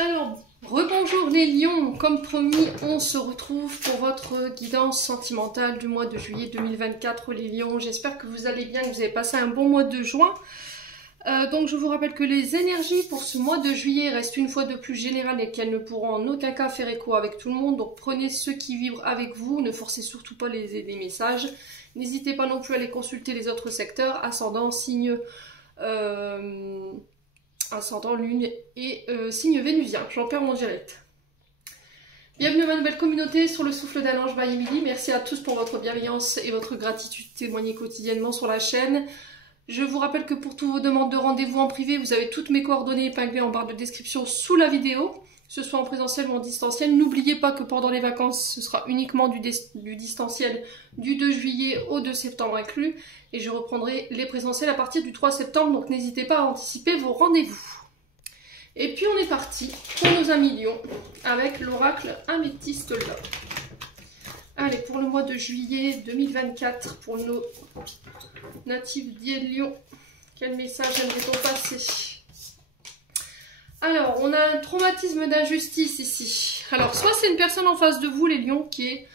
Alors, rebonjour les lions, comme promis, on se retrouve pour votre guidance sentimentale du mois de juillet 2024 les lions. J'espère que vous allez bien, que vous avez passé un bon mois de juin. Donc je vous rappelle que les énergies pour ce mois de juillet restent une fois de plus générales et qu'elles ne pourront en aucun cas faire écho avec tout le monde. Donc prenez ceux qui vibrent avec vous, ne forcez surtout pas les messages. N'hésitez pas non plus à aller consulter les autres secteurs, ascendant, signe... ascendant lune et signe vénusien. J'en perds mon direct. Bienvenue à ma nouvelle communauté sur le souffle d'un ange by Emily. Merci à tous pour votre bienveillance et votre gratitude témoignée quotidiennement sur la chaîne. Je vous rappelle que pour toutes vos demandes de rendez-vous en privé, vous avez toutes mes coordonnées épinglées en barre de description sous la vidéo, que ce soit en présentiel ou en distanciel. N'oubliez pas que pendant les vacances, ce sera uniquement du distanciel du 2 juillet au 2 septembre inclus. Et je reprendrai les présentiels à partir du 3 septembre, donc n'hésitez pas à anticiper vos rendez-vous. Et puis on est parti pour nos amis lions avec l'oracle Améthyste Love. Allez, pour le mois de juillet 2024, pour nos natifs des lions, quel message aimerait-on passer? Alors, on a un traumatisme d'injustice ici. Alors, soit c'est une personne en face de vous, les lions, qui est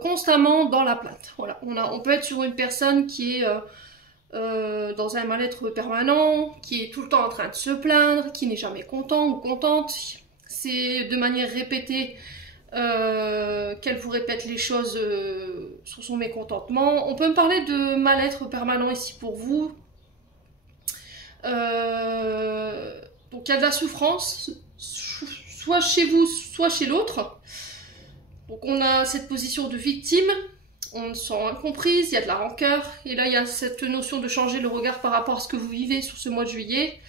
constamment dans la plainte. Voilà, on peut être sur une personne qui est dans un mal-être permanent, qui est tout le temps en train de se plaindre, qui n'est jamais content ou contente. C'est de manière répétée qu'elle vous répète les choses sur son mécontentement. On peut me parler de mal-être permanent ici pour vous. Donc il y a de la souffrance, soit chez vous, soit chez l'autre. Donc on a cette position de victime, on se sent incomprise, il y a de la rancœur. Et là il y a cette notion de changer le regard par rapport à ce que vous vivez sur ce mois de juillet.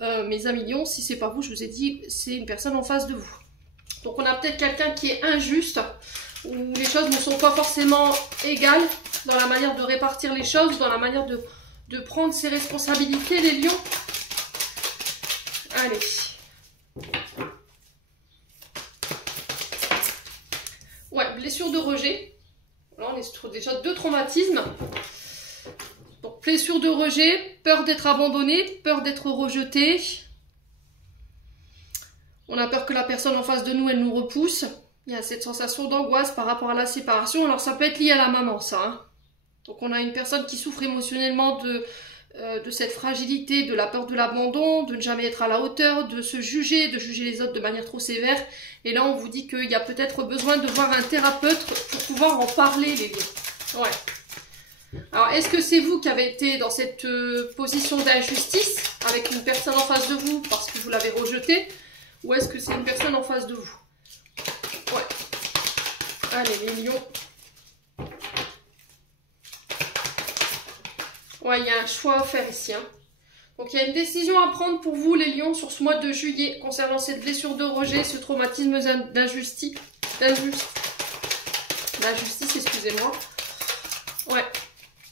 Mes amis lions, si c'est pas vous, je vous ai dit, c'est une personne en face de vous. Donc on a peut-être quelqu'un qui est injuste, où les choses ne sont pas forcément égales dans la manière de répartir les choses, dans la manière de prendre ses responsabilités, les lions. Allez. Ouais, blessure de rejet. Là on est sur déjà deux traumatismes. Donc blessure de rejet, peur d'être abandonné, peur d'être rejeté. On a peur que la personne en face de nous, elle nous repousse. Il y a cette sensation d'angoisse par rapport à la séparation. Alors ça peut être lié à la maman, ça. Hein. Donc on a une personne qui souffre émotionnellement de cette fragilité, de la peur de l'abandon, de ne jamais être à la hauteur, de se juger, de juger les autres de manière trop sévère. Et là on vous dit qu'il y a peut-être besoin de voir un thérapeute pour pouvoir en parler, les liens. Ouais. Alors est-ce que c'est vous qui avez été dans cette position d'injustice avec une personne en face de vous parce que vous l'avez rejetée? Ou est-ce que c'est une personne en face de vous? Ouais. Allez, les lions. Ouais, il y a un choix à faire ici. Hein. Donc, il y a une décision à prendre pour vous, les lions, sur ce mois de juillet, concernant cette blessure de rejet, ce traumatisme d'injustice. D'injustice, excusez-moi. Ouais.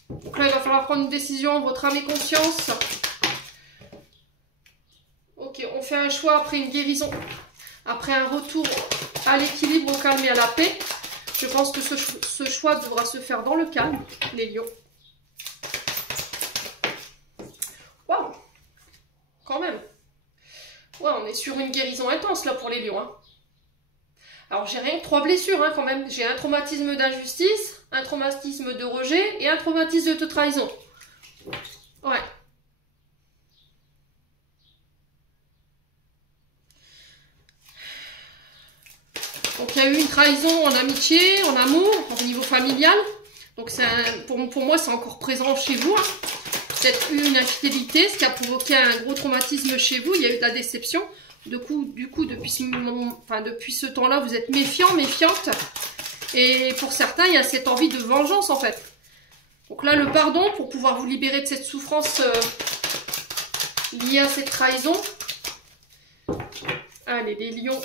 Donc là, il va falloir prendre une décision, votre âme et conscience. Ok, on fait un choix après une guérison, après un retour à l'équilibre, au calme et à la paix. Je pense que ce choix devra se faire dans le calme, les lions. Waouh, quand même. Ouais, on est sur une guérison intense là pour les lions. Hein. Alors j'ai rien que 3 blessures hein, quand même. J'ai un traumatisme d'injustice, un traumatisme de rejet et un traumatisme de trahison. Ouais. Donc il y a eu une trahison en amitié, en amour, au niveau familial. Donc pour moi c'est encore présent chez vous. Hein. Peut-être eu une infidélité, ce qui a provoqué un gros traumatisme chez vous. Il y a eu de la déception. Du coup depuis ce temps-là, vous êtes méfiant, méfiante. Et pour certains, il y a cette envie de vengeance en fait. Donc là, le pardon pour pouvoir vous libérer de cette souffrance liée à cette trahison. Allez, les lions.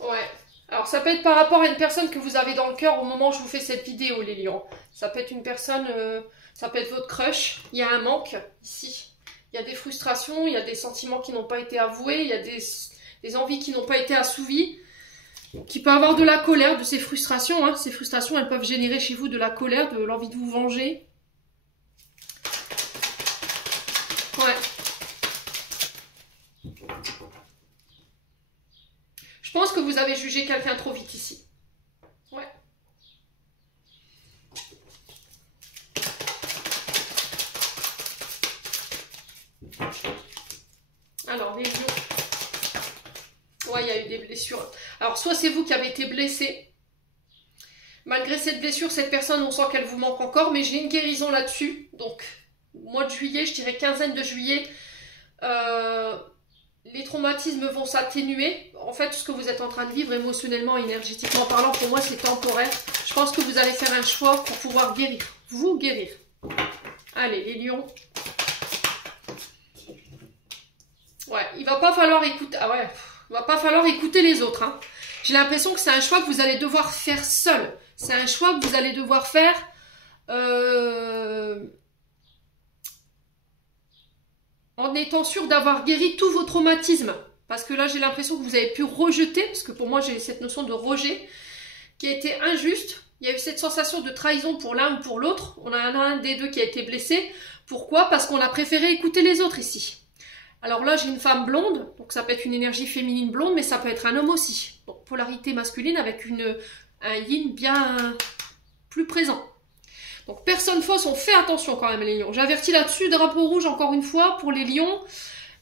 Ouais, alors ça peut être par rapport à une personne que vous avez dans le cœur au moment où je vous fais cette vidéo, les lions. Ça peut être une personne, ça peut être votre crush, il y a un manque ici. Il y a des frustrations, il y a des sentiments qui n'ont pas été avoués, il y a des envies qui n'ont pas été assouvies. Qui peut avoir de la colère, de ces frustrations. Hein. Ces frustrations, elles peuvent générer chez vous de la colère, de l'envie de vous venger. vous avez jugé quelqu'un trop vite ici. Ouais. Alors, les lions. Ouais, il y a eu des blessures. Alors, soit c'est vous qui avez été blessé. Malgré cette blessure, cette personne, on sent qu'elle vous manque encore, mais j'ai une guérison là-dessus. Donc, mois de juillet, je dirais quinzaine de juillet, les traumatismes vont s'atténuer. En fait, ce que vous êtes en train de vivre émotionnellement, énergétiquement parlant, pour moi, c'est temporaire. Je pense que vous allez faire un choix pour pouvoir guérir. Vous guérir. Allez, les lions. Ouais, il va pas falloir écouter... Ah ouais, il va pas falloir écouter les autres. Hein. J'ai l'impression que c'est un choix que vous allez devoir faire seul. C'est un choix que vous allez devoir faire... en étant sûr d'avoir guéri tous vos traumatismes. Parce que là, j'ai l'impression que vous avez pu rejeter, parce que pour moi, j'ai cette notion de rejet, qui a été injuste. Il y a eu cette sensation de trahison pour l'un ou pour l'autre. On a un des deux qui a été blessé. Pourquoi? Parce qu'on a préféré écouter les autres ici. Alors là, j'ai une femme blonde, donc ça peut être une énergie féminine blonde, mais ça peut être un homme aussi. Donc polarité masculine avec un yin bien plus présent. Donc personne fausse, on fait attention quand même les lions. J'avertis là-dessus, drapeau rouge encore une fois pour les lions.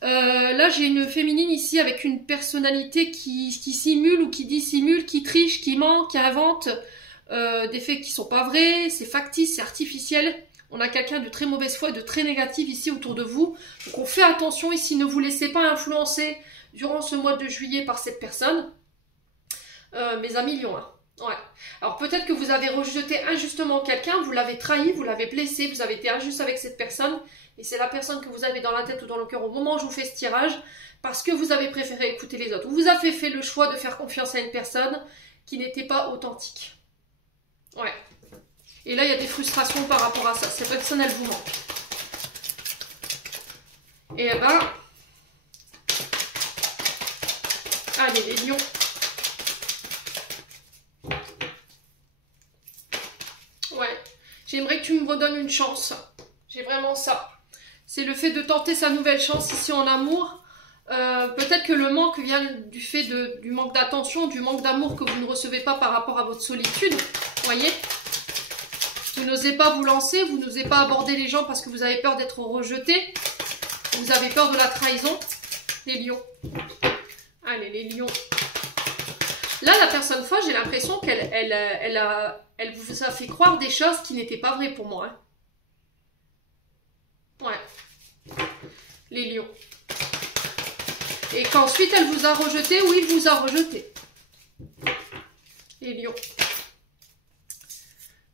Là j'ai une féminine ici avec une personnalité qui simule ou qui dissimule, qui triche, qui ment, qui invente des faits qui sont pas vrais, c'est factice, c'est artificiel. On a quelqu'un de très mauvaise foi et de très négatif ici autour de vous. Donc on fait attention ici, ne vous laissez pas influencer durant ce mois de juillet par cette personne. Mes amis lions, hein. Ouais. Alors peut-être que vous avez rejeté injustement quelqu'un, vous l'avez trahi, vous l'avez blessé, vous avez été injuste avec cette personne, et c'est la personne que vous avez dans la tête ou dans le cœur au moment où je vous fais ce tirage, parce que vous avez préféré écouter les autres. Vous avez fait le choix de faire confiance à une personne qui n'était pas authentique. Ouais. Et là, il y a des frustrations par rapport à ça. Cette personne, elle vous manque. Et ben... Allez, les lions. Ouais. J'aimerais que tu me redonnes une chance. J'ai vraiment ça. C'est le fait de tenter sa nouvelle chance ici en amour. Peut-être que le manque vient du fait du manque d'attention, du manque d'amour que vous ne recevez pas par rapport à votre solitude. Vous voyez ? Vous n'osez pas vous lancer, vous n'osez pas aborder les gens parce que vous avez peur d'être rejeté. Vous avez peur de la trahison. Les lions. Allez, les lions. Là, la personne fausse, j'ai l'impression qu'elle vous a fait croire des choses qui n'étaient pas vraies pour moi. Hein. Ouais. Les lions. Et qu'ensuite, elle vous a rejeté ou il vous a rejeté. Les lions.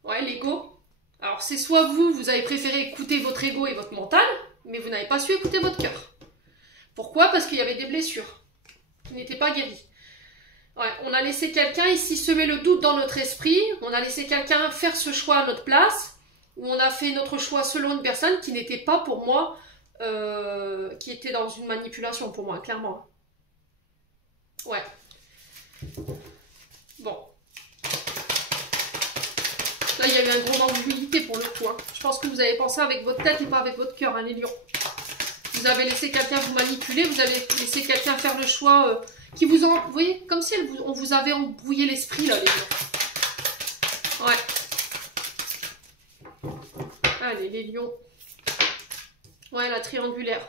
Ouais, l'ego. Alors, c'est soit vous avez préféré écouter votre ego et votre mental, mais vous n'avez pas su écouter votre cœur. Pourquoi? Parce qu'il y avait des blessures qui n'étaient pas guéries. Ouais, on a laissé quelqu'un ici semer le doute dans notre esprit, on a laissé quelqu'un faire ce choix à notre place, ou on a fait notre choix selon une personne qui n'était pas pour moi, qui était dans une manipulation pour moi, clairement. Ouais. Bon. Là, il y a eu un gros manque d'humilité pour le coup. Hein. Je pense que vous avez pensé avec votre tête et pas avec votre cœur, hein, les lions. Vous avez laissé quelqu'un vous manipuler, vous avez laissé quelqu'un faire le choix qui vous en... Vous voyez, comme si on vous avait embrouillé l'esprit, là, les lions. Ouais. Allez, les lions. Ouais, la triangulaire.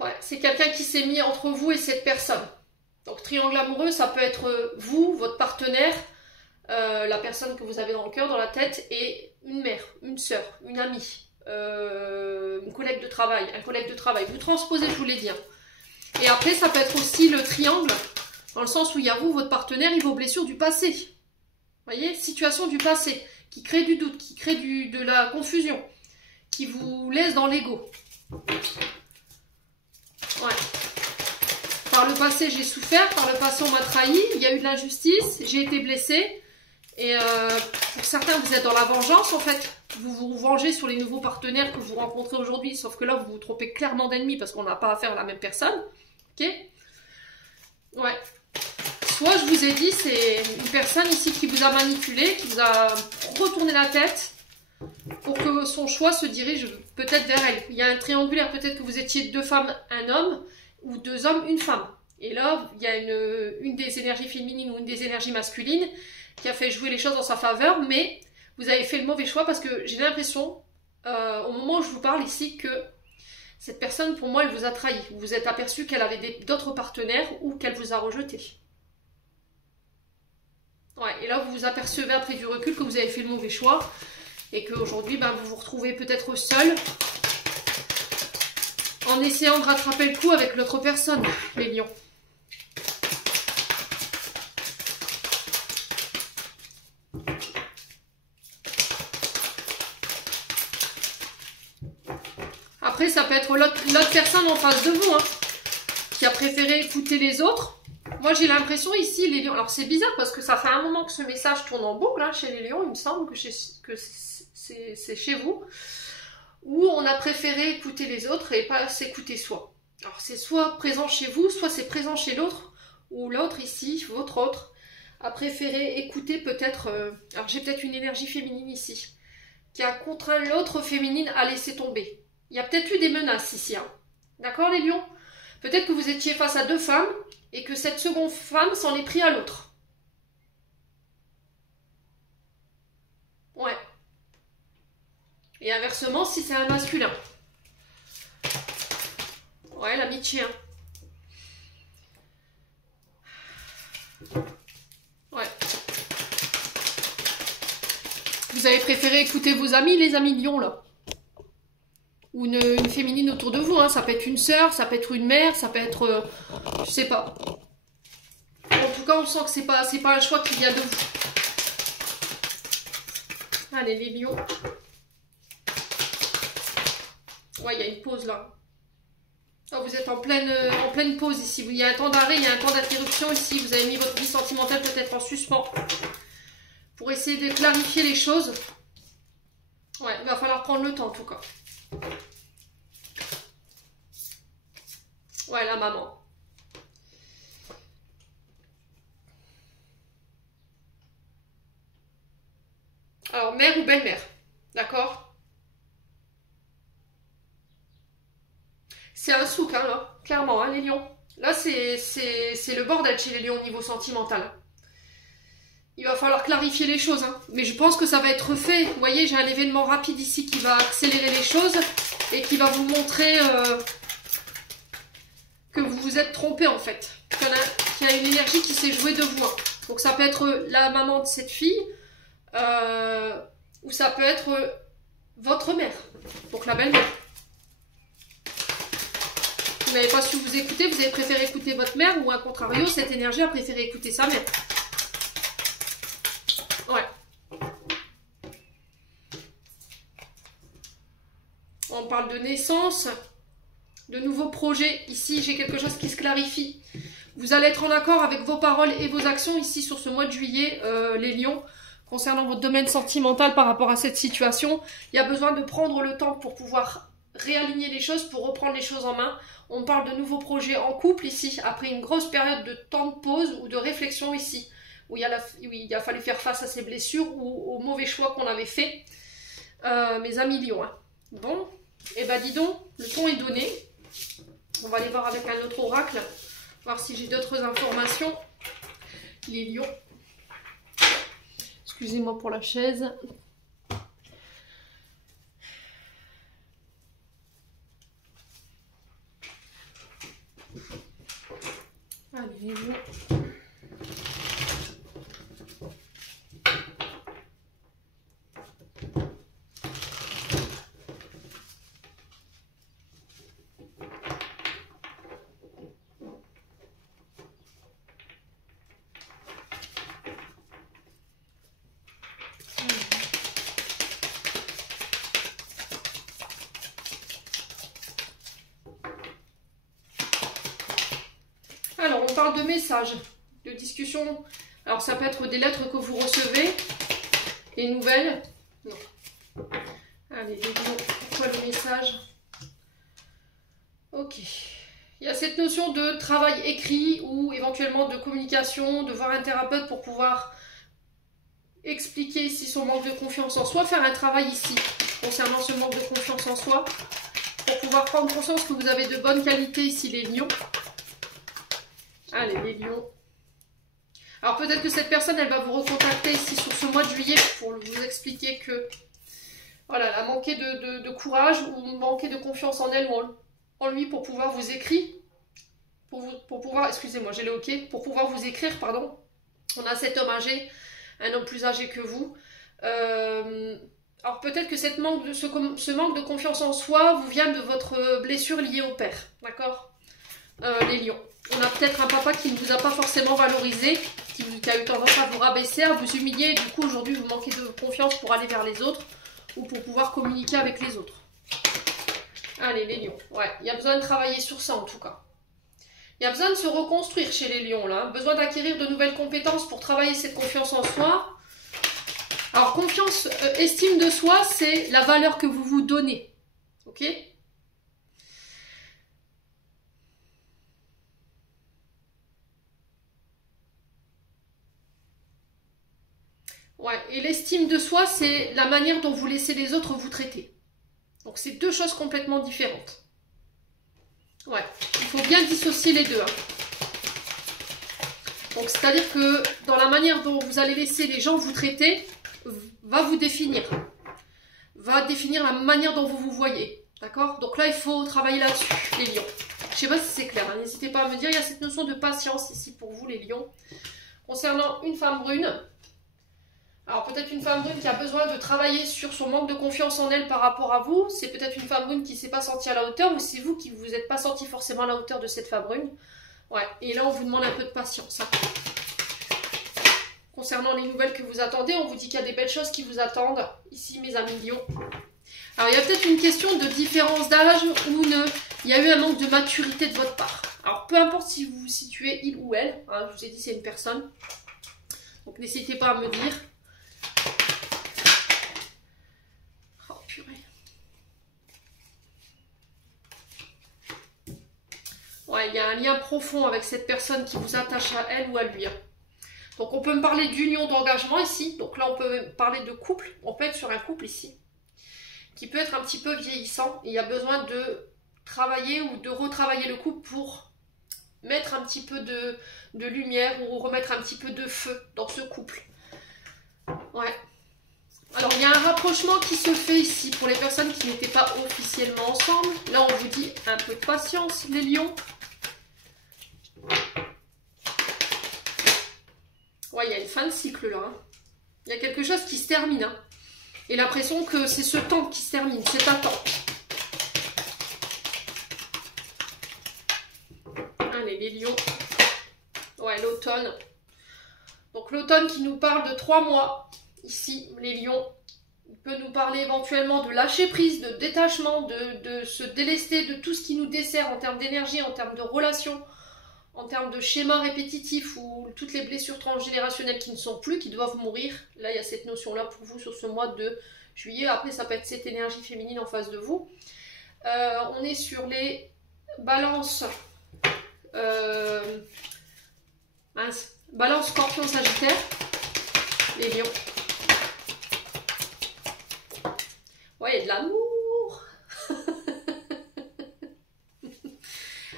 Ouais, c'est quelqu'un qui s'est mis entre vous et cette personne. Donc, triangle amoureux, ça peut être vous, votre partenaire, la personne que vous avez dans le cœur, dans la tête, et une mère, une sœur, une amie, une collègue de travail, un collègue de travail. Vous transposez, je vous l'ai dit. Hein. Et après, ça peut être aussi le triangle, dans le sens où il y a vous, votre partenaire, et vos blessures du passé. Vous voyez, situation du passé, qui crée du doute, qui crée de la confusion, qui vous laisse dans l'ego. Ouais. Par le passé, j'ai souffert, par le passé, on m'a trahi, il y a eu de l'injustice, j'ai été blessée. Et pour certains, vous êtes dans la vengeance, en fait. Vous vous vengez sur les nouveaux partenaires que vous rencontrez aujourd'hui, sauf que là, vous vous trompez clairement d'ennemi parce qu'on n'a pas affaire à la même personne. Ok? Ouais. Soit, je vous ai dit, c'est une personne ici qui vous a manipulé, qui vous a retourné la tête pour que son choix se dirige peut-être vers elle. Il y a un triangulaire, peut-être que vous étiez deux femmes, un homme, ou deux hommes, une femme. Et là, il y a une des énergies féminines ou une des énergies masculines qui a fait jouer les choses en sa faveur, mais vous avez fait le mauvais choix parce que j'ai l'impression, au moment où je vous parle ici, que cette personne, pour moi, elle vous a trahi. Vous vous êtes aperçu qu'elle avait d'autres partenaires ou qu'elle vous a rejeté. Ouais, et là, vous vous apercevez après du recul que vous avez fait le mauvais choix et qu'aujourd'hui, ben, vous vous retrouvez peut-être seul en essayant de rattraper le coup avec l'autre personne, les lions. Après, ça peut être l'autre personne en face de vous, hein, qui a préféré écouter les autres. Moi, j'ai l'impression ici, les lions... Alors, c'est bizarre parce que ça fait un moment que ce message tourne en boucle hein, chez les lions. Il me semble que c'est chez vous. Où on a préféré écouter les autres et pas s'écouter soi. Alors, c'est soit présent chez vous, soit c'est présent chez l'autre. Ou l'autre ici, votre autre, a préféré écouter peut-être... Alors, j'ai peut-être une énergie féminine ici. Qui a contraint l'autre féminine à laisser tomber. Il y a peut-être eu des menaces ici. Hein. D'accord, les lions? Peut-être que vous étiez face à deux femmes et que cette seconde femme s'en est pris à l'autre. Ouais. Et inversement, si c'est un masculin. Ouais, l'amitié. Hein. Ouais. Vous avez préféré écouter vos amis, les amis lions, là. Ou une féminine autour de vous, hein. Ça peut être une sœur, ça peut être une mère, ça peut être... je sais pas. En tout cas, on sent que c'est pas un choix qui vient de vous. Allez, les lions. Ouais, il y a une pause là. Oh, vous êtes en pleine pause ici. Il y a un temps d'arrêt, il y a un temps d'interruption ici. Vous avez mis votre vie sentimentale peut-être en suspens. Pour essayer de clarifier les choses. Ouais, il va falloir prendre le temps en tout cas. Ouais, la maman. Alors, mère ou belle-mère, d'accord? C'est un souk, hein, là, clairement, hein, les lions. Là, c'est le bordel chez les lions au niveau sentimental. Il va falloir clarifier les choses, hein. Mais je pense que ça va être fait. Vous voyez, j'ai un événement rapide ici qui va accélérer les choses et qui va vous montrer que vous vous êtes trompé, en fait. Qu'il y a une énergie qui s'est jouée de vous. Hein. Donc, ça peut être la maman de cette fille ou ça peut être votre mère, donc la belle-mère. Vous n'avez pas su vous écouter, vous avez préféré écouter votre mère ou à contrario, cette énergie a préféré écouter sa mère. Ouais. On parle de naissance, de nouveaux projets. Ici, j'ai quelque chose qui se clarifie. Vous allez être en accord avec vos paroles et vos actions ici sur ce mois de juillet, les lions, concernant votre domaine sentimental par rapport à cette situation. Il y a besoin de prendre le temps pour pouvoir réaligner les choses, pour reprendre les choses en main. On parle de nouveaux projets en couple ici, après une grosse période de temps de pause ou de réflexion ici, où il a fallu faire face à ces blessures ou aux mauvais choix qu'on avait fait. Mes amis lions. Hein. Bon, et ben dis donc, le ton est donné. On va aller voir avec un autre oracle, voir si j'ai d'autres informations. Les lions. Excusez-moi pour la chaise. Allez, les lions. Alors, on parle de messages, de discussions. Alors, ça peut être des lettres que vous recevez, des nouvelles. Non. Allez, pourquoi le message? Ok. Il y a cette notion de travail écrit ou éventuellement de communication, de voir un thérapeute pour pouvoir expliquer ici son manque de confiance en soi, faire un travail ici concernant ce manque de confiance en soi, pour pouvoir prendre conscience que vous avez de bonnes qualités ici, les lions. Allez, les lions. Alors peut-être que cette personne, elle va vous recontacter ici sur ce mois de juillet pour vous expliquer que voilà, elle a manqué de courage ou manqué de confiance en elle ou en lui pour pouvoir vous écrire. Pour pouvoir, excusez-moi, j'ai le ok, pour pouvoir vous écrire, pardon. On a cet homme âgé, un homme plus âgé que vous. Alors peut-être que ce manque de confiance en soi vous vient de votre blessure liée au père, d'accord, les lions. On a peut-être un papa qui ne vous a pas forcément valorisé, qui a eu tendance à vous rabaisser, à vous humilier, et du coup aujourd'hui vous manquez de confiance pour aller vers les autres ou pour pouvoir communiquer avec les autres. Allez les lions, ouais, il y a besoin de travailler sur ça en tout cas. Il y a besoin de se reconstruire chez les lions là, besoin d'acquérir de nouvelles compétences pour travailler cette confiance en soi. Alors confiance, estime de soi, c'est la valeur que vous vous donnez, ok? Ouais, et l'estime de soi, c'est la manière dont vous laissez les autres vous traiter. Donc c'est deux choses complètement différentes. Ouais, il faut bien dissocier les deux. Hein. Donc c'est-à-dire que dans la manière dont vous allez laisser les gens vous traiter, va vous définir. Va définir la manière dont vous vous voyez. D'accord? Donc là, il faut travailler là-dessus, les lions. Je sais pas si c'est clair, hein. N'hésitez pas à me dire. Il y a cette notion de patience ici pour vous, les lions. Concernant une femme brune, alors peut-être une femme brune qui a besoin de travailler sur son manque de confiance en elle par rapport à vous. C'est peut-être une femme brune qui ne s'est pas sentie à la hauteur, ou c'est vous qui ne vous êtes pas senti forcément à la hauteur de cette femme brune. Ouais, et là on vous demande un peu de patience. Hein. Concernant les nouvelles que vous attendez, on vous dit qu'il y a des belles choses qui vous attendent. Ici mes amis lions. Alors il y a peut-être une question de différence d'âge ou il y a eu un manque de maturité de votre part. Alors peu importe si vous vous situez il ou elle, hein, je vous ai dit c'est une personne. Donc n'hésitez pas à me dire. Oh purée. Ouais, il y a un lien profond avec cette personne qui vous attache à elle ou à lui. Hein. Donc on peut me parler d'union d'engagement ici. Donc là on peut parler de couple. On peut être sur un couple ici. Qui peut être un petit peu vieillissant. Il y a besoin de travailler ou de retravailler le couple pour mettre un petit peu de lumière ou remettre un petit peu de feu dans ce couple. Ouais. Alors il y a un rapprochement qui se fait ici pour les personnes qui n'étaient pas officiellement ensemble. Là on vous dit un peu de patience les lions. Ouais, il y a une fin de cycle là. Hein. Il y a quelque chose qui se termine. Hein. Et l'impression que c'est ce temps qui se termine, c'est un temps. Allez, les lions. Ouais, l'automne. Donc l'automne qui nous parle de 3 mois. Ici, les lions. Il peut nous parler éventuellement de lâcher prise, de détachement, de se délester de tout ce qui nous dessert en termes d'énergie, en termes de relations, en termes de schémas répétitifs ou toutes les blessures transgénérationnelles qui ne sont plus, qui doivent mourir. Là, il y a cette notion-là pour vous sur ce mois de juillet. Après, ça peut être cette énergie féminine en face de vous. On est sur les balances. Balance, scorpion, sagittaire. Les lions. Ouais, il y a de l'amour.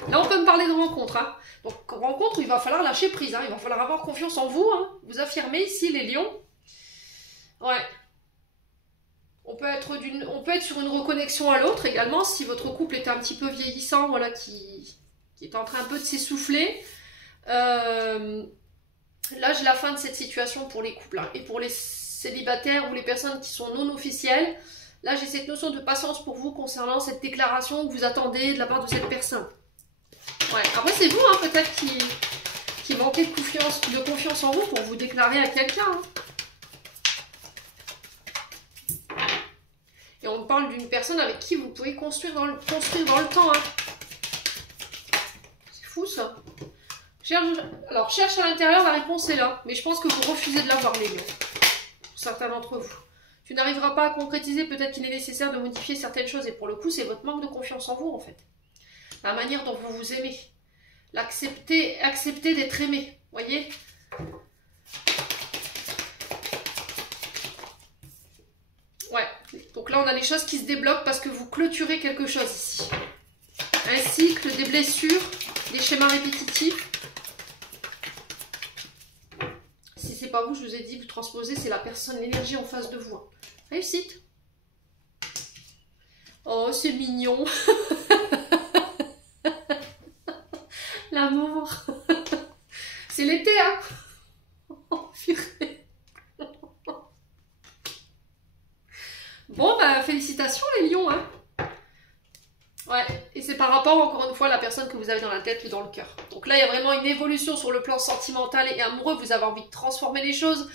Là, on peut me parler de rencontre. Hein. Donc, rencontre, il va falloir lâcher prise. Hein. Il va falloir avoir confiance en vous. Hein. Vous affirmez ici, les lions. Ouais. On peut être sur une reconnexion à l'autre également. Si votre couple est un petit peu vieillissant, voilà, qui est en train un peu de s'essouffler. Là, j'ai la fin de cette situation pour les couples. Hein. Et pour les célibataires ou les personnes qui sont non officielles, là, j'ai cette notion de patience pour vous concernant cette déclaration que vous attendez de la part de cette personne. Ouais. Après, c'est vous, hein, peut-être, qui manquez de confiance en vous pour vous déclarer à quelqu'un. Hein. Et on parle d'une personne avec qui vous pouvez construire dans le temps. Hein. C'est fou, ça. Alors, cherche à l'intérieur, la réponse est là. Mais je pense que vous refusez de l'avoir, les lions. Pour certains d'entre vous. Tu n'arriveras pas à concrétiser, peut-être qu'il est nécessaire de modifier certaines choses. Et pour le coup, c'est votre manque de confiance en vous, en fait. La manière dont vous vous aimez. Accepter d'être aimé. Voyez ? Ouais. Donc là, on a les choses qui se débloquent parce que vous clôturez quelque chose ici. Un cycle, des blessures, des schémas répétitifs. c'est pas vous, je vous ai dit, vous transposez, c'est la personne, l'énergie en face de vous. Hein. Réussite. Oh, c'est mignon. L'amour. C'est l'été, hein. Oh, purée. Bon, bah, félicitations les lions, hein. Ouais, et c'est par rapport, encore une fois, à la personne que vous avez dans la tête ou dans le cœur. Donc là, il y a vraiment une évolution sur le plan sentimental et amoureux. Vous avez envie de transformer les choses.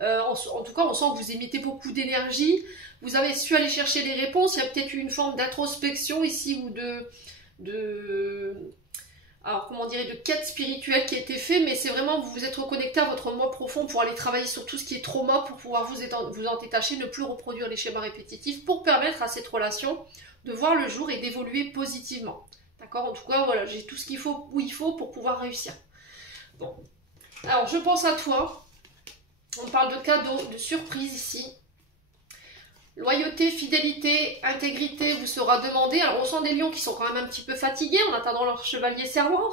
En tout cas, on sent que vous émettez beaucoup d'énergie. Vous avez su aller chercher des réponses. Il y a peut-être eu une forme d'introspection ici ou alors, comment dirais, de quête spirituelle qui a été fait, mais c'est vraiment, vous vous êtes reconnecté à votre moi profond pour aller travailler sur tout ce qui est trauma, pour pouvoir vous en détacher, ne plus reproduire les schémas répétitifs, pour permettre à cette relation de voir le jour et d'évoluer positivement. D'accord? En tout cas, voilà, j'ai tout ce qu'il faut, où il faut pour pouvoir réussir. Bon. Alors, je pense à toi. On parle de cadeaux, de surprises ici. Loyauté, fidélité, intégrité vous sera demandé. Alors on sent des lions qui sont quand même un petit peu fatigués en attendant leur chevalier servant.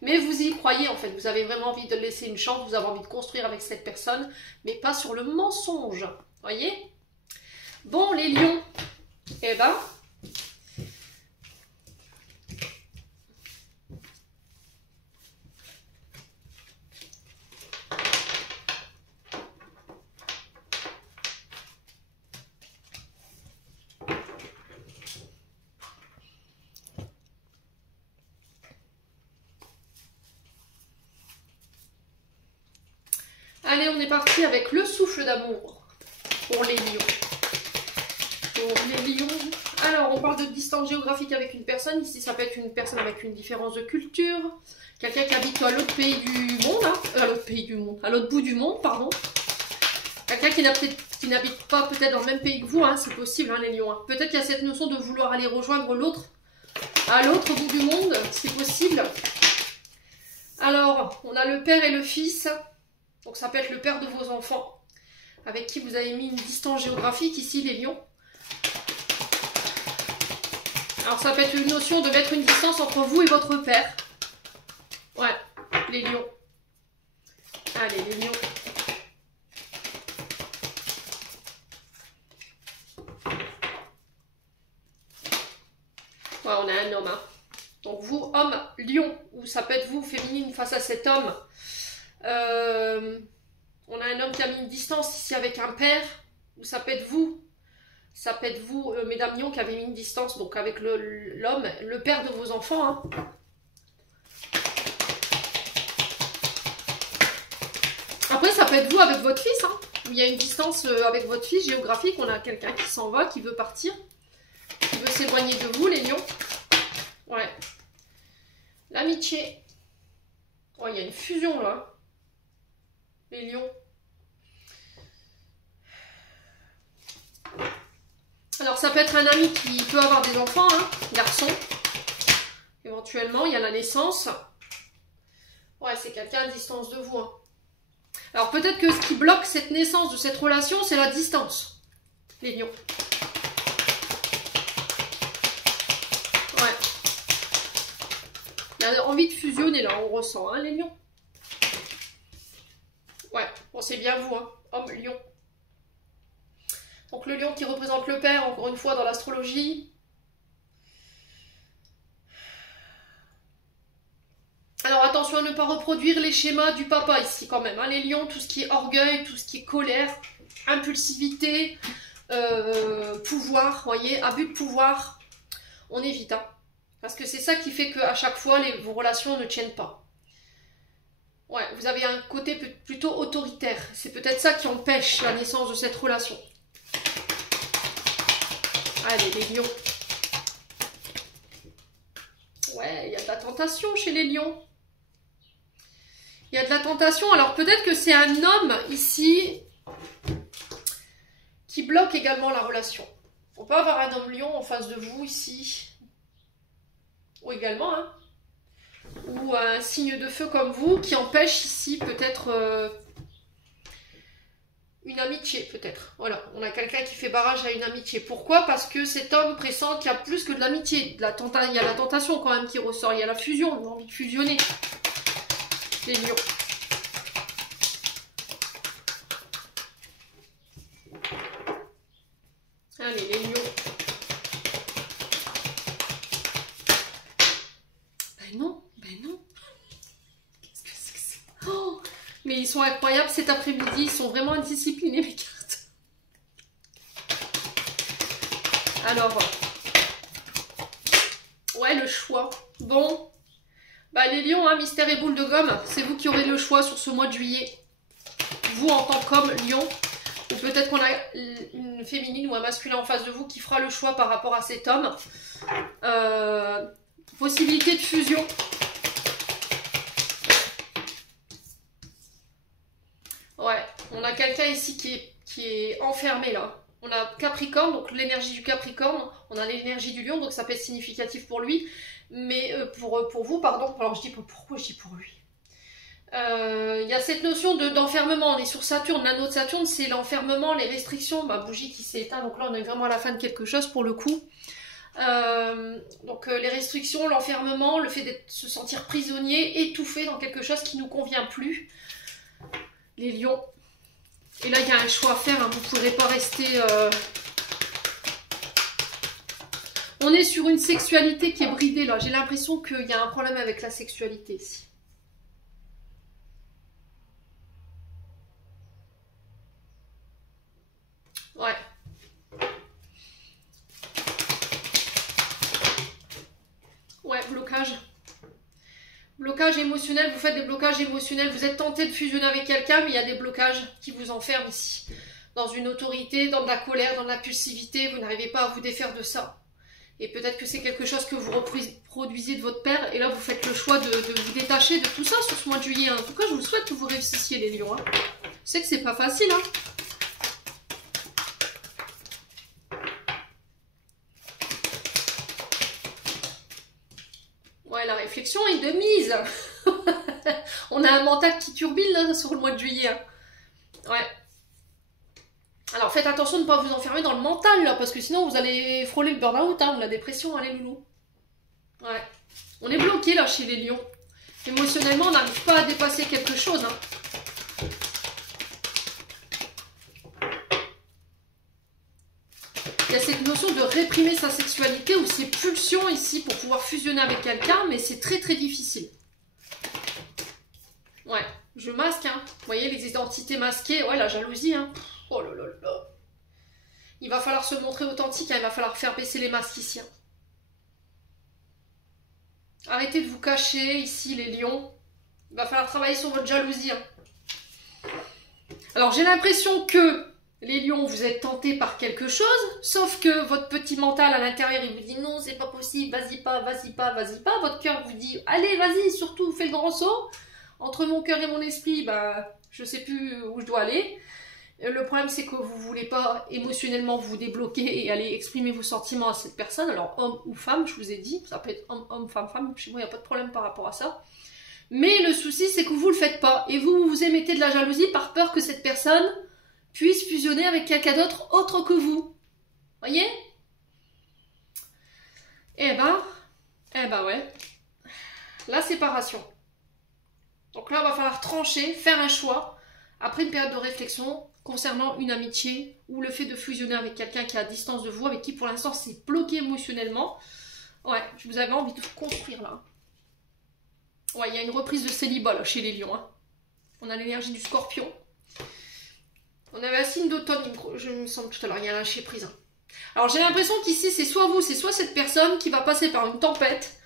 Mais vous y croyez en fait, vous avez vraiment envie de laisser une chance, vous avez envie de construire avec cette personne, mais pas sur le mensonge. Voyez? Bon les lions, eh ben... Allez, on est parti avec le souffle d'amour pour les lions. Pour les lions. Alors, on parle de distance géographique avec une personne. Ici, ça peut être une personne avec une différence de culture. Quelqu'un qui habite à l'autre pays du monde. Hein, à l'autre pays du monde. À l'autre bout du monde, pardon. Quelqu'un qui n'habite pas peut-être dans le même pays que vous. Hein, c'est possible, hein, les lions. Hein. Peut-être qu'il y a cette notion de vouloir aller rejoindre l'autre. À l'autre bout du monde. C'est possible. Alors, on a le père et le fils. Donc ça peut être le père de vos enfants, avec qui vous avez mis une distance géographique, ici les lions. Alors ça peut être une notion de mettre une distance entre vous et votre père. Ouais, les lions. Allez, les lions. Ouais, on a un homme. Hein. Donc vous, homme, lion, ou ça peut être vous, féminine, face à cet homme. On a un homme qui a mis une distance ici avec un père, ou ça peut être vous, mesdames lions, qui avez mis une distance donc avec l'homme, le père de vos enfants. Hein. Après, ça peut être vous avec votre fils, hein. Il y a une distance avec votre fils géographique, on a quelqu'un qui s'en va, qui veut partir, qui veut s'éloigner de vous, les lions. Ouais. L'amitié. Oh, il y a une fusion là. Les lions. Alors ça peut être un ami qui peut avoir des enfants, hein, garçon. Éventuellement, il y a la naissance. Ouais, c'est quelqu'un à distance de vous. Hein. Alors peut-être que ce qui bloque cette naissance de cette relation, c'est la distance. Les lions. Ouais. Il y a envie de fusionner là, on ressent, hein, les lions. Ouais, bon c'est bien vous, hein, homme, lion. Donc le lion qui représente le père, encore une fois dans l'astrologie. Alors attention à ne pas reproduire les schémas du papa ici quand même. Hein. Les lions, tout ce qui est orgueil, tout ce qui est colère, impulsivité, pouvoir, voyez, abus de pouvoir, on évite. Hein. Parce que c'est ça qui fait qu'à chaque fois, vos relations ne tiennent pas. Ouais, vous avez un côté plutôt autoritaire. C'est peut-être ça qui empêche la naissance de cette relation. Allez, les lions. Ouais, il y a de la tentation chez les lions. Il y a de la tentation. Alors peut-être que c'est un homme ici qui bloque également la relation. On peut avoir un homme lion en face de vous ici. Ou également, hein. Ou un signe de feu comme vous qui empêche ici peut-être une amitié peut-être. Voilà, on a quelqu'un qui fait barrage à une amitié. Pourquoi? Parce que cet homme pressent qu'il y a plus que de l'amitié. Il y a la tentation quand même qui ressort. Il y a la fusion, on a envie de fusionner. Les lions. Allez, les lions. Ben non, ben non. Qu'est-ce que c'est que ça? Oh, mais ils sont incroyables cet après-midi. Ils sont vraiment indisciplinés, mes cartes. Alors, ouais, le choix. Bon, bah les lions, hein, mystère et boule de gomme, c'est vous qui aurez le choix sur ce mois de juillet. Vous en tant qu'homme lion, ou peut-être qu'on a une féminine ou un masculin en face de vous qui fera le choix par rapport à cet homme. Possibilité de fusion. Ouais, on a quelqu'un ici qui est enfermé là. On a Capricorne, donc l'énergie du Capricorne, on a l'énergie du Lion, donc ça peut être significatif pour lui, mais pour vous, pardon, alors je dis pourquoi je dis pour lui. Il y a cette notion d'enfermement, on est sur Saturne, l'anneau de Saturne, c'est l'enfermement, les restrictions, ma bougie qui s'est éteinte, donc là on est vraiment à la fin de quelque chose pour le coup. Donc les restrictions, l'enfermement, le fait de se sentir prisonnier, étouffé dans quelque chose qui ne nous convient plus. Les lions. Et là, il y a un choix à faire, hein. Vous ne pourrez pas rester... On est sur une sexualité qui est bridée, là. J'ai l'impression qu'il y a un problème avec la sexualité, ici. Ouais. Ouais, blocage. Blocage émotionnel, vous faites des blocages émotionnels, vous êtes tenté de fusionner avec quelqu'un, mais il y a des blocages qui vous enferment ici. Dans une autorité, dans de la colère, dans de l'impulsivité, vous n'arrivez pas à vous défaire de ça. Et peut-être que c'est quelque chose que vous reproduisez de votre père, et là vous faites le choix de vous détacher de tout ça sur ce mois de juillet. En tout cas, je vous souhaite que vous réussissiez les lions. Hein. Je sais que c'est pas facile, hein. Ouais, la réflexion est de mise. On a un mental qui turbine là sur le mois de juillet. Hein. Ouais. Alors faites attention de ne pas vous enfermer dans le mental là, parce que sinon vous allez frôler le burn-out, hein, ou la dépression, hein, les loulous. Ouais. On est bloqué là chez les lions. Émotionnellement, on n'arrive pas à dépasser quelque chose. Hein. Il y a cette notion de réprimer sa sexualité ou ses pulsions ici pour pouvoir fusionner avec quelqu'un, mais c'est très très difficile. Ouais, je masque, hein. Vous voyez les identités masquées, ouais, la jalousie, hein. Oh là là là. Il va falloir se montrer authentique, hein. Il va falloir faire baisser les masques ici. Hein. Arrêtez de vous cacher ici, les lions. Il va falloir travailler sur votre jalousie. Hein. Alors j'ai l'impression que les lions, vous êtes tentés par quelque chose, sauf que votre petit mental à l'intérieur, il vous dit non, c'est pas possible, vas-y pas, vas-y pas, vas-y pas. Votre cœur vous dit allez, vas-y, surtout fais le grand saut. Entre mon cœur et mon esprit, bah, je sais plus où je dois aller. Le problème, c'est que vous voulez pas émotionnellement vous débloquer et aller exprimer vos sentiments à cette personne. Alors, homme ou femme, je vous ai dit, ça peut être homme, femme, femme. Chez moi, il n'y a pas de problème par rapport à ça. Mais le souci, c'est que vous le faites pas. Et vous émettez de la jalousie par peur que cette personne puisse fusionner avec quelqu'un d'autre autre que vous. Voyez? Eh ben ouais. La séparation. Donc là, il va falloir trancher, faire un choix, après une période de réflexion, concernant une amitié, ou le fait de fusionner avec quelqu'un qui est à distance de vous, avec qui pour l'instant c'est bloqué émotionnellement. Ouais, vous avez envie de construire là. Ouais, il y a une reprise de célibat là, chez les lions. Hein. On a l'énergie du scorpion. On avait un signe d'automne, je me semble tout à l'heure, il y a lâché prise. Hein. Alors j'ai l'impression qu'ici c'est soit vous, c'est soit cette personne qui va passer par une tempête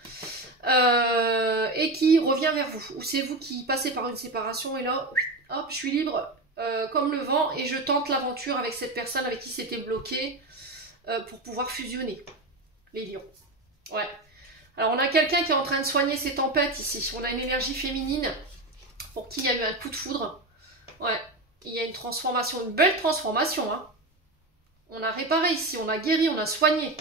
et qui revient vers vous. Ou c'est vous qui passez par une séparation et là, hop, je suis libre comme le vent et je tente l'aventure avec cette personne avec qui c'était bloqué pour pouvoir fusionner. Les lions. Ouais. Alors on a quelqu'un qui est en train de soigner ses tempêtes ici. On a une énergie féminine pour qui il y a eu un coup de foudre. Ouais. Il y a une transformation, une belle transformation. Hein. On a réparé ici, on a guéri, on a soigné.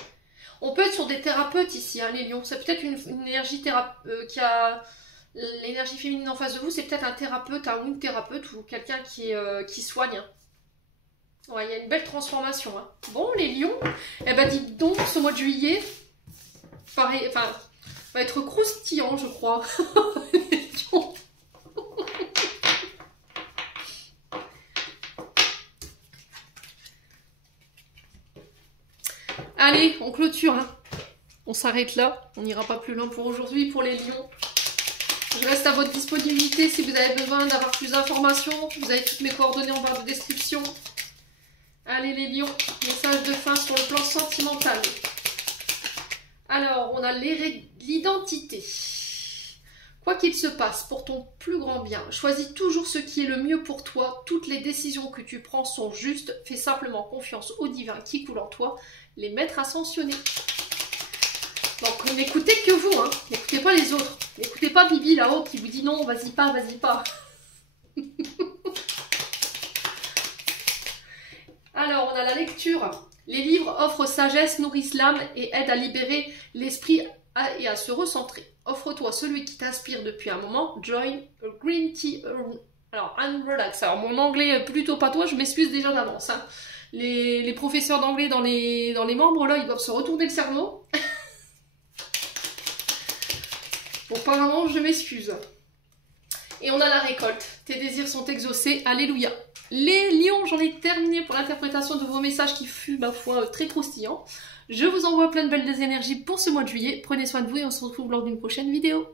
On peut être sur des thérapeutes ici, hein, les lions. C'est peut-être une énergie qui a l'énergie féminine en face de vous. C'est peut-être un thérapeute, ou une thérapeute ou quelqu'un qui soigne. Hein. Ouais, il y a une belle transformation. Hein. Bon, les lions, eh ben dites donc, ce mois de juillet, pareil, enfin, va être croustillant, je crois. Les lions. Allez, on clôture. Hein. On s'arrête là. On n'ira pas plus loin pour aujourd'hui, pour les lions. Je reste à votre disponibilité si vous avez besoin d'avoir plus d'informations. Vous avez toutes mes coordonnées en barre de description. Allez les lions, message de fin sur le plan sentimental. Alors, on a l'identité. Quoi qu'il se passe, pour ton plus grand bien, choisis toujours ce qui est le mieux pour toi. Toutes les décisions que tu prends sont justes. Fais simplement confiance au divin qui coule en toi. Les maîtres ascensionnés. Donc, n'écoutez que vous, hein. N'écoutez pas les autres. N'écoutez pas Bibi là-haut qui vous dit non, vas-y pas, vas-y pas. Alors, on a la lecture. Les livres offrent sagesse, nourrissent l'âme et aident à libérer l'esprit et à se recentrer. Offre-toi celui qui t'inspire depuis un moment. Join a green tea. Alors, and relax. Alors, mon anglais est plutôt patois, je m'excuse déjà d'avance. Hein. Les professeurs d'anglais dans les membres, là, ils doivent se retourner le cerveau. Bon, apparemment, je m'excuse. Et on a la récolte. Tes désirs sont exaucés. Alléluia. Les lions, j'en ai terminé pour l'interprétation de vos messages qui fut, ma foi, très croustillant. Je vous envoie plein de belles énergies pour ce mois de juillet. Prenez soin de vous et on se retrouve lors d'une prochaine vidéo.